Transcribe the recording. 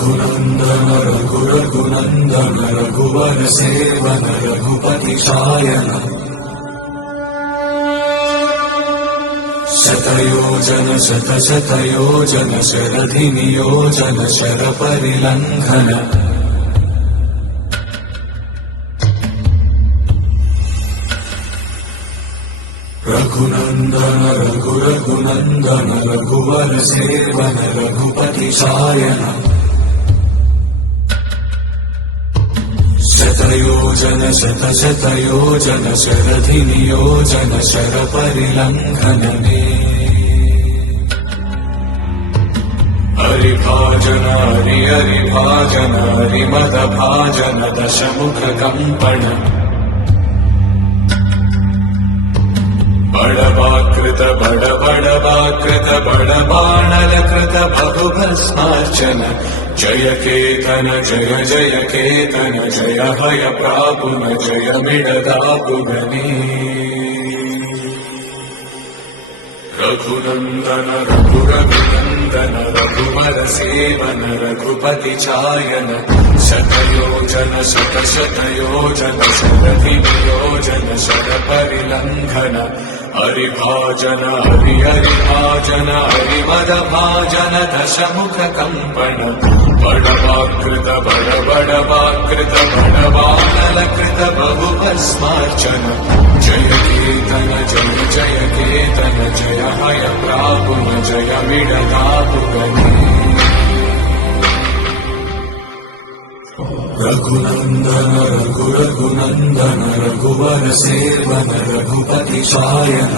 रघुनन्दन रघुरघुनन्दन रघुवर seven Raghupati Shayan शतयोजन शतशतयोजन शरधि नियोजन शरपरिलङ्घन रघुनन्दन रघुरघुनन्दन रघुवर seven Raghupati Shayan शतयोजन शतशतयोजन शरधि नियोजन शरपरिलङ्घन हरिभाजन हरिभाजन हरिमदभाजन दशमुखकम्पण बड़वाकृत बड़वाकृत बड़बाणलकृत बहुभस्मार्चन जय केतन जय जय केतन जय हय प्रापुन जय मिडदापुगने रघुनन्दन रघुरघुनन्दन रघुवर सेवन रघुपति चायन शतयोजन शतशतयोजन शरधि नियोजन शरपरिलङ्घन हरिभाजन हरिभाजन हरिमदभाजन दशमुखकम्पण बड़वाकृत बड़वाकृत बड़वानलकृत बहुभस्मार्चन जय केतन जय जय केतन जय हय प्रापुन जय मिडदापुगने रघुनन्दन रघुरघुनन्दन रघुवर सेवन रघुपति शायन